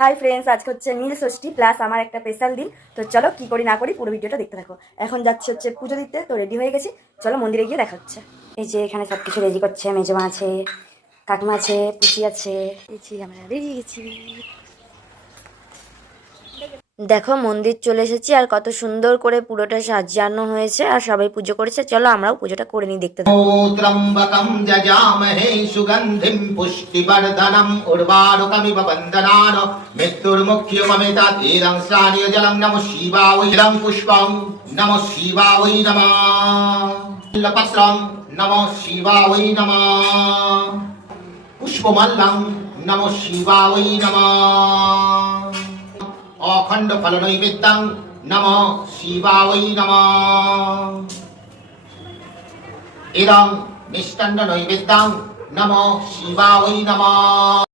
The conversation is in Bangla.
হাই ফ্রেন্ডস, আজকে হচ্ছে নীল ষষ্ঠী প্লাস আমার একটা স্পেশাল দিন। তো চলো কি করি না করি পুরো ভিডিওটা দেখতে থাকো। এখন যাচ্ছি হচ্ছে পুজো দিতে, তো রেডি হয়ে গেছি। চলো মন্দিরে গিয়ে দেখা হচ্ছে। এই যে এখানে সব কিছু রেডি করছে, মেজমা আছে, কাকিমা আছে, পুচি আছে। এই যে আমরা রেডি গেছি। দেখো মন্দির চলে এসেছি, আর কত সুন্দর করে পুরোটা সাজানো হয়েছে, আর সবাই পুজো করেছে। চলো আমরাও পুজোটা করে নিই, দেখতে থাকো। त्रम्बकं जजामहे सुगन्धिं पुष्टिवर्धनम् उर्वारुकमिव वन्दनान् मृत्युर्मुख्यममिततीरं स्नानीयजलं नमः शिवाय इदं पुष्पं नमः शिवाय नमः पत्रं नमः शिवाय नमः पुष्पमल्लं नमः शिवाय नमः अखण्ड फलनैवेद्यं नमः शिवाय नमः इदं मिष्टान्न नैवेद्यं नमः शिवाय नमः।